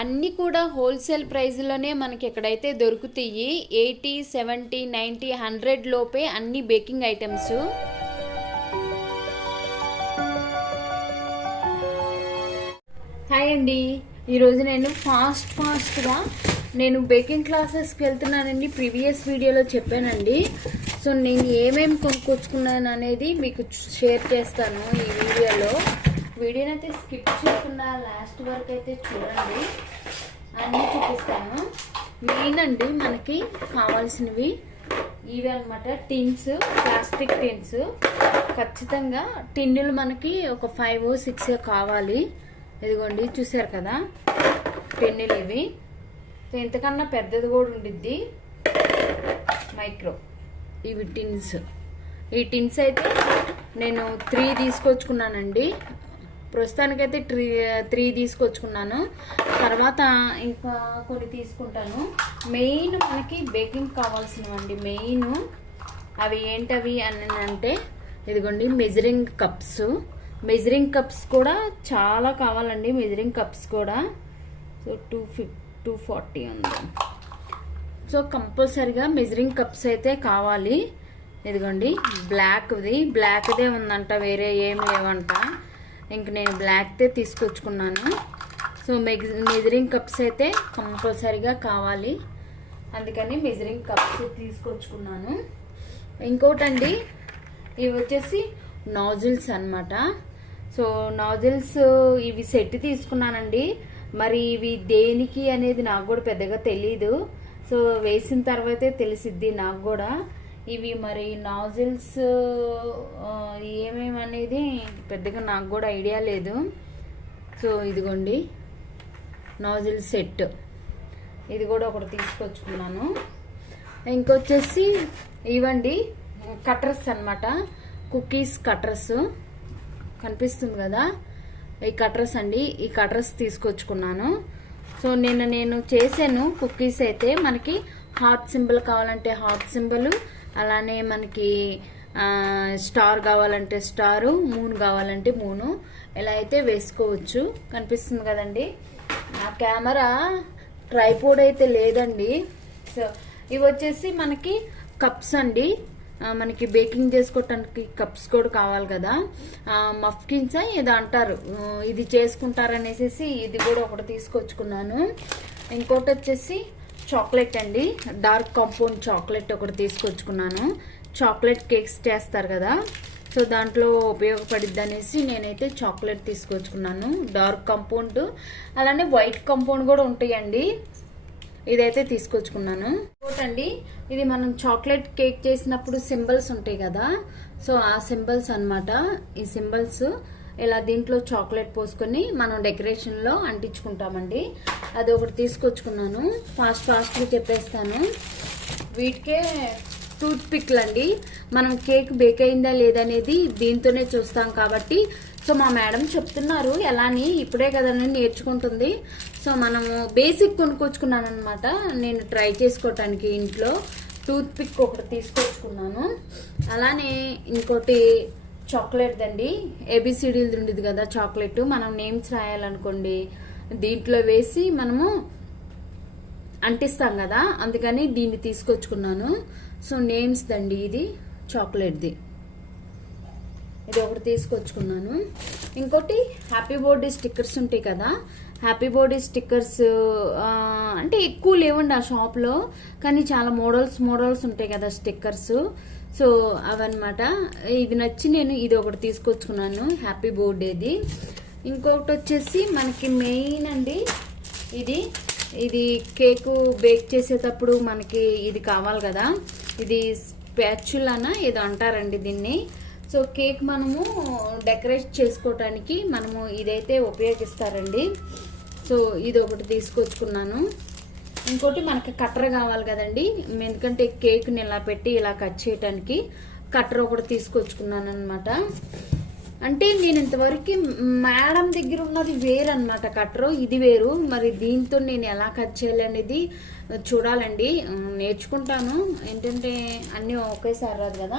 అన్నీ కూడా హోల్సేల్ ప్రైస్లోనే మనకి ఎక్కడైతే దొరుకుతాయి ఎయిటీ సెవెంటీ నైంటీ హండ్రెడ్ లోపే అన్ని బేకింగ్ ఐటమ్స్. హాయ్ అండి. ఈరోజు నేను ఫాస్ట్ ఫాస్ట్గా నేను బేకింగ్ క్లాసెస్కి వెళ్తున్నానండి ప్రీవియస్ వీడియోలో చెప్పానండి. సో నేను ఏమేమి కొనుక్కొచ్చుకున్నాను అనేది మీకు షేర్ చేస్తాను ఈ వీడియోలో. వీడియోని అయితే స్కిప్ చేయకుండా లాస్ట్ వరకు అయితే చూడండి. అన్నీ చూపిస్తాను. మెయిన్ అండి మనకి కావాల్సినవి. ఇవి అనమాట టిన్స్ ప్లాస్టిక్ టిన్స్. ఖచ్చితంగా టిన్నులు మనకి ఒక ఫైవ్ సిక్స్ కావాలి. ఇదిగోండి చూసారు కదా? పెన్నులు ఇవి. ఇంతకన్నా పెద్దది కూడా ఉండిద్ది. మైక్రో. ఇవి టిన్స్. ఈ టిన్స్ అయితే నేను త్రీ తీసుకొచ్చుకున్నానండి. ప్రస్తుతానికైతే త్రీ త్రీ తీసుకొచ్చుకున్నాను. తర్వాత ఇంకా కొన్ని తీసుకుంటాను. మెయిన్ మనకి బేకింగ్ కావాల్సినవండి. మెయిన్ అవి ఏంటవి అని అంటే ఇదిగోండి మెజరింగ్ కప్స్ మెజరింగ్ కప్స్ కూడా చాలా కావాలండి. మెజరింగ్ కప్స్ కూడా. సో టూ ఫిఫ్ టూ ఫార్టీ ఉంది. సో కంపల్సరిగా మెజరింగ్ కప్స్ అయితే కావాలి. ఇదిగోండి బ్లాక్ది బ్లాక్దే ఉందంట వేరే ఏం లేవంట. ఇంక నేను బ్లాక్తే తీసుకొచ్చుకున్నాను. సో మెజరింగ్ కప్స్ అయితే కంపల్సరిగా కావాలి. అందుకని మెజరింగ్ కప్స్ తీసుకొచ్చుకున్నాను. ఇంకోటండి ఇవి వచ్చేసి నాజిల్స్ అన్నమాట. సో నాజిల్స్ ఇవి సెట్ తీసుకున్నానండి. మరి ఇవి దేనికి అనేది నాకు కూడా పెద్దగా తెలీదు. సో వేసిన తర్వాతే తెలిసిద్ది నాకు కూడా. ఇవి మరి నాజిల్స్ అనేది పెద్దగా నాకు కూడా ఐడియా లేదు. సో ఇదిగోండి నాజిల్ సెట్. ఇది కూడా ఒకటి తీసుకొచ్చుకున్నాను. ఇంకొచ్చేసి ఇవ్వండి కటర్స్ అన్నమాట. Cookies cutters. కనిపిస్తుంది కదా? ఈ కటర్స్ అండి ఈ కటర్స్ తీసుకొచ్చుకున్నాను. సో నేను నేను చేశాను కుకీస్ అయితే. మనకి హార్ట్ సింబల్ కావాలంటే హార్ట్ సింబల్ అలానే మనకి స్టార్ కావాలంటే స్టారు మూన్ కావాలంటే మూను. ఇలా అయితే వేసుకోవచ్చు కనిపిస్తుంది కదండి. నా కెమెరా ట్రైపోర్డ్ అయితే లేదండి. సో ఇవి వచ్చేసి మనకి కప్స్ అండి. మనకి బేకింగ్ చేసుకోవటానికి కప్స్ కూడా కావాలి కదా. మఫ్కిన్స్ ఏదో అంటారు. ఇది చేసుకుంటారనేసి ఇది కూడా ఒకటి తీసుకొచ్చుకున్నాను. ఇంకోటి వచ్చేసి చాక్లెట్ అండి. డార్క్ కాంపౌండ్ చాక్లెట్ ఒకటి తీసుకొచ్చుకున్నాను. చాక్లెట్ కేక్స్ చేస్తారు కదా. సో దాంట్లో ఉపయోగపడిద్ది అనేసి నేనైతే చాక్లెట్ తీసుకొచ్చుకున్నాను. డార్క్ కాంపౌండ్ అలానే వైట్ కాంపౌండ్ కూడా ఉంటాయండి. ఇదైతే తీసుకొచ్చుకున్నాను. ఇంకోటండి ఇది మనం చాక్లెట్ కేక్ చేసినప్పుడు సింబల్స్ ఉంటాయి కదా. సో ఆ సింబల్స్ అన్నమాట. ఈ సింబల్స్ ఇలా దీంట్లో చాక్లెట్ పోసుకొని మనం డెకరేషన్లో అంటించుకుంటామండి. అది ఒకటి తీసుకొచ్చుకున్నాను. ఫాస్ట్ ఫాస్ట్గా చెప్పేస్తాను. వీటికే టూత్ పిక్లు అండి మనం కేక్ బేక్ అయిందా లేదనేది దీంతోనే చూస్తాం కాబట్టి. సో మా మేడం చెప్తున్నారు ఎలా అని ఇప్పుడే కదా నేర్చుకుంటుంది. సో మనము బేసిక్ కొనుక్కొచ్చుకున్నాను అనమాట నేను ట్రై చేసుకోవటానికి ఇంట్లో టూత్ పిక్ ఒకటి తీసుకొచ్చుకున్నాను. అలానే ఇంకోటి చాక్లెట్ దండి. ఏబిసిడీలు ఉండేది కదా చాక్లెట్. మనం నేమ్స్ రాయాలనుకోండి దీంట్లో వేసి మనము అంటిస్తాం కదా అందుకని దీన్ని తీసుకొచ్చుకున్నాను. సో నేమ్స్ దండి ఇది చాక్లెట్ది. ఇది ఒకటి తీసుకొచ్చుకున్నాను. ఇంకోటి హ్యాపీ బర్త్డే స్టిక్కర్స్ ఉంటాయి కదా. హ్యాపీ బర్త్డే స్టిక్కర్స్ అంటే ఎక్కువ లేవండి ఆ షాప్లో. కానీ చాలా మోడల్స్ మోడల్స్ ఉంటాయి కదా స్టిక్కర్స్. సో అవన్నమాట. ఇవి నచ్చి నేను ఇది ఒకటి తీసుకొచ్చుకున్నాను హ్యాపీ బర్త్డేది ఇంకొకటి వచ్చేసి మనకి మెయిన్ అండి ఇది. ఇది కేకు బేక్ చేసేటప్పుడు మనకి ఇది కావాలి కదా. ఇది స్పాచులానా ఏదో అంటారండి దీన్ని. సో కేక్ మనము డెకరేట్ చేసుకోవటానికి మనము ఇదైతే ఉపయోగిస్తారండి. సో ఇది ఒకటి తీసుకొచ్చుకున్నాను. ఇంకోటి మనకి కట్టర్ కావాలి కదండి. ఎందుకంటే కేక్ని ఇలా పెట్టి ఇలా కట్ చేయటానికి కట్టర్ ఒకటి తీసుకొచ్చుకున్నాను అనమాట అంటే నేను ఇంతవరకు మేడం దగ్గర ఉన్నది వేరు అనమాట కట్టరు. ఇది వేరు. మరి దీంతో నేను ఎలా కట్ చేయాలనేది చూడాలండి. నేర్చుకుంటాను. ఏంటంటే అన్నీ ఒకేసారి రాదు కదా.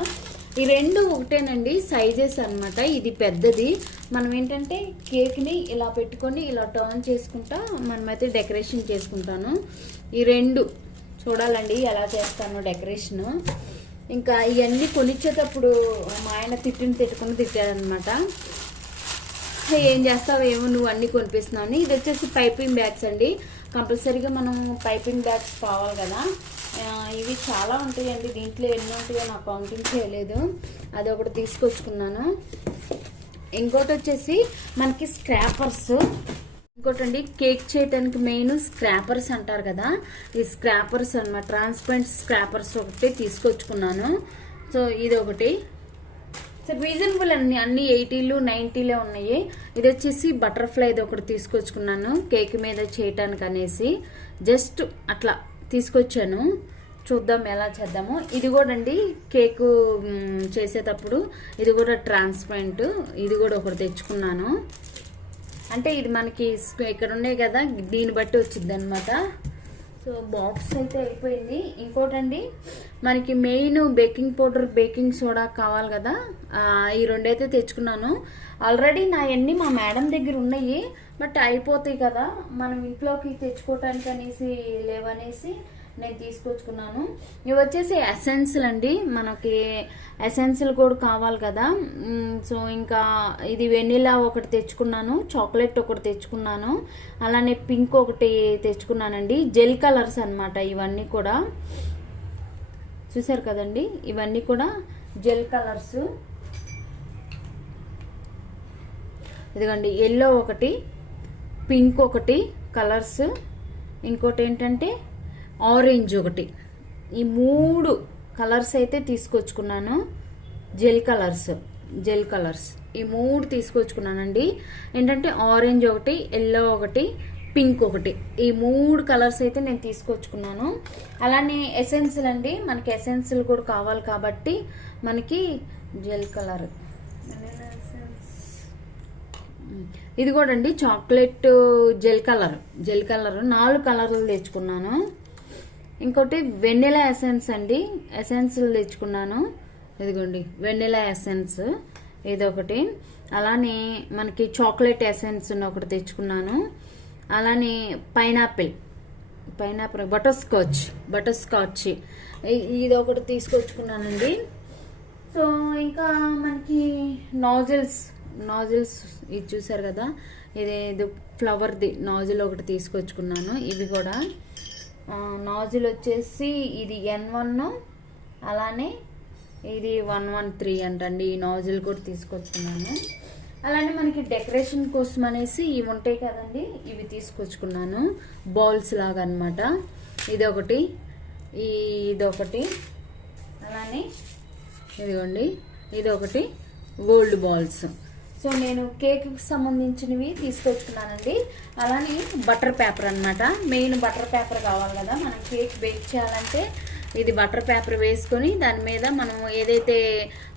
ఈ రెండు ఒకటేనండి సైజెస్ అన్నమాట. ఇది పెద్దది. మనం ఏంటంటే కేక్ని ఇలా పెట్టుకొని ఇలా టర్న్ చేసుకుంటా మనమైతే డెకరేషన్ చేసుకుంటాను. ఈ రెండు చూడాలండి ఎలా చేస్తాను డెకరేషన్. ఇంకా ఇవన్నీ కొనిచ్చేటప్పుడు మా ఆయన తిట్టిని తిట్టుకుని తిట్టాడనమాట ఏం చేస్తావు ఏమో నువ్వు అన్ని కొనిపిస్తున్నావు అని. ఇది వచ్చేసి పైపింగ్ బ్యాగ్స్ అండి. కంపల్సరీగా మనం పైపింగ్ బ్యాగ్స్ కావాలి కదా. ఇవి చాలా ఉంటాయండి. దీంట్లో ఎన్ని ఉంటాయో నాకు కౌంటింగ్ చేయలేదు. అది ఒకటి తీసుకొచ్చుకున్నాను. ఇంకోటి వచ్చేసి మనకి స్క్రాపర్స్ ఇంకోటండి కేక్ చేయడానికి మెయిన్ స్క్రాపర్స్ అంటారు కదా. ఈ స్క్రాపర్స్ అన్నమాట. ట్రాన్స్పరెంట్ స్క్రాపర్స్ ఒకటి తీసుకొచ్చుకున్నాను. సో ఇది ఒకటి సో రీజనబుల్ అన్ని అన్ని ఎయిటీలు నైంటీలే ఉన్నాయి. ఇది వచ్చేసి బటర్ఫ్లై ఇది ఒకటి తీసుకొచ్చుకున్నాను కేక్ మీద చేయటానికి అనేసి. జస్ట్ అట్లా తీసుకొచ్చాను. చూద్దాం ఎలా చేద్దాము. ఇది కూడా అండి కేకు చేసేటప్పుడు ఇది కూడా ట్రాన్స్పరెంట్ ఇది కూడా ఒకటి తెచ్చుకున్నాను. అంటే ఇది మనకి ఇక్కడ ఉన్నాయి కదా దీన్ని బట్టి వచ్చింది అనమాట సో బాక్స్ అయితే అయిపోయింది. ఇంకోటండి మనకి main baking powder baking soda కావాలి కదా. ఈ రెండైతే తెచ్చుకున్నాను. ఆల్రెడీ నా అన్ని మా మేడం దగ్గర ఉన్నాయి బట్ అయిపోతాయి కదా. మనం ఇంట్లోకి తెచ్చుకోవటానికి అనేసి లేవనేసి నేను తీసుకొచ్చుకున్నాను. ఇవి వచ్చేసి ఎసెన్స్లు అండి. మనకి ఎసెన్స్లు కూడా కావాలి కదా. సో ఇంకా ఇది వెనిలా ఒకటి తెచ్చుకున్నాను చాక్లెట్ ఒకటి తెచ్చుకున్నాను అలానే పింక్ ఒకటి తెచ్చుకున్నానండి. జెల్ కలర్స్ అన్నమాట ఇవన్నీ కూడా. చూసారు కదండి? ఇవన్నీ కూడా జెల్ కలర్స్. ఇదిగోండి ఎల్లో ఒకటి పింక్ ఒకటి కలర్స్. ఇంకోటి ఏంటంటే ఆరెంజ్ ఒకటి. ఈ మూడు కలర్స్ అయితే తీసుకొచ్చుకున్నాను. Gel colours gel colours. ఈ మూడు తీసుకొచ్చుకున్నానండి. ఏంటంటే ఆరెంజ్ ఒకటి ఎల్లో ఒకటి పింక్ ఒకటి. ఈ మూడు కలర్స్ అయితే నేను తీసుకొచ్చుకున్నాను. అలానే ఎసెన్సులు అండి. మనకి ఎసెన్సులు కూడా కావాలి కాబట్టి మనకి జెల్ కలర్. ఇది కూడా అండి chocolate gel colour. Gel colour. నాలుగు కలర్లు తెచ్చుకున్నాను. ఇంకోటి వెన్నెలా ఎసెన్స్ అండి. ఎసెన్స్లు తెచ్చుకున్నాను. ఇదిగోండి వెన్నెలా ఎసెన్స్ ఇదొకటి. అలానే మనకి చాక్లెట్ ఎసెన్స్ ఒకటి తెచ్చుకున్నాను. అలానే pineapple pineapple butterscotch butterscotch ఇది ఒకటి తీసుకొచ్చుకున్నానండి. సో ఇంకా మనకి నాజిల్స్ నాజిల్స్ ఇది చూసారు కదా? ఇది ఇది ఫ్లవర్ది నాజిల్ ఒకటి తీసుకొచ్చుకున్నాను. ఇవి కూడా. నాజిల్ వచ్చేసి ఇది ఎన్ వన్ అలానే ఇది వన్ వన్ త్రీ అంటండి. ఈ నాజిల్ కూడా తీసుకొచ్చుకున్నాను. అలానే మనకి డెకరేషన్ కోసం అనేసి ఇవి ఉంటాయి కదండి. ఇవి తీసుకొచ్చుకున్నాను. బౌల్స్ లాగా అనమాట ఇదొకటి. ఈ ఇదొకటి. అలానే ఇదిగోండి. ఇది ఒకటి గోల్డ్ బాల్స్. సో నేను కేక్కి సంబంధించినవి తీసుకొచ్చుకున్నానండి. అలానే బటర్ పేపర్ అన్నమాట. మెయిన్ బటర్ పేపర్ కావాలి కదా. మనం కేక్ బేక్ చేయాలంటే ఇది బటర్ పేపర్ వేసుకొని దాని మీద మనం ఏదైతే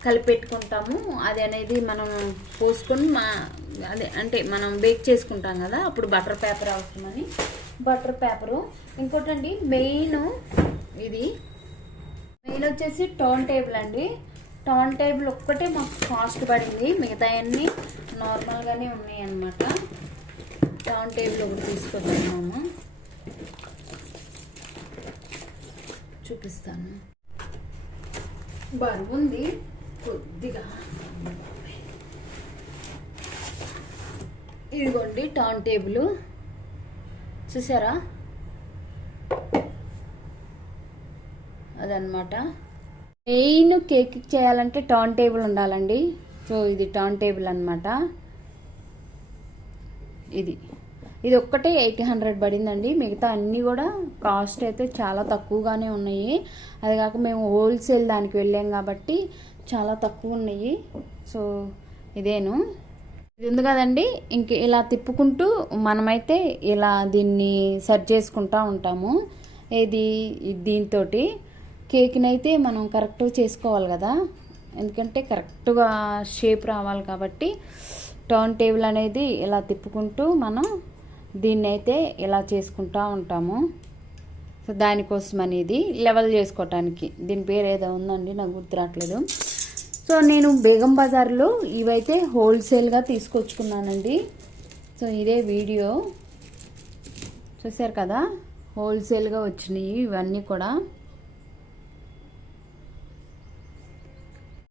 కలిపెట్టుకుంటామో అది అనేది మనం పోసుకొని మా అదే అంటే మనం బేక్ చేసుకుంటాం కదా అప్పుడు బటర్ పేపర్ అవసరమని. Butter paper. ఇంకోటండి మెయిన్ ఇది. మెయిన్ వచ్చేసి టర్న్ టేబుల్ అండి. టాన్ టేబుల్ ఒక్కటే మాకు కాస్ట్ పడింది. మిగతా అన్నీ నార్మల్గానే ఉన్నాయి అన్నమాట. టేబుల్ ఒకటి తీసుకొచ్చున్నాము చూపిస్తాను. బరువు ఉంది. కొద్దిగా. ఇదిగోండి టర్న్ టేబుల్. చూసారా? అదనమాట మెయిన్ కేక్ చేయాలంటే టర్న్ టేబుల్ ఉండాలండి. సో ఇది టర్న్ టేబుల్ అన్నమాట. ఇది. ఇది ఒక్కటే ఎయిట్ హండ్రెడ్ పడిందండి. మిగతా అన్నీ కూడా కాస్ట్ అయితే చాలా తక్కువగానే ఉన్నాయి. అది కాక మేము హోల్సేల్ దానికి వెళ్ళాం కాబట్టి చాలా తక్కువ ఉన్నాయి. సో ఇదేను. ఇది ఉంది కదండి. ఇంక ఇలా తిప్పుకుంటూ మనమైతే ఇలా దీన్ని సర్చ్ చేసుకుంటా ఉంటాము. ఇది దీంతో కేక్ని అయితే మనం కరెక్ట్గా చేసుకోవాలి కదా. ఎందుకంటే కరెక్ట్గా షేప్ రావాలి కాబట్టి టర్న్ టేబుల్ అనేది ఇలా తిప్పుకుంటూ మనం దీన్ని అయితే ఇలా చేసుకుంటా ఉంటాము. సో దానికోసం అనేది లెవెల్ చేసుకోవటానికి దీని పేరు ఏదో ఉందండి నాకు గుర్తు రావట్లేదు. సో నేను బేగం బజార్లో ఇవైతే హోల్సేల్గా తీసుకొచ్చుకున్నానండి. సో ఇదే వీడియో. చూసారు కదా? హోల్సేల్గా వచ్చినాయి ఇవన్నీ కూడా.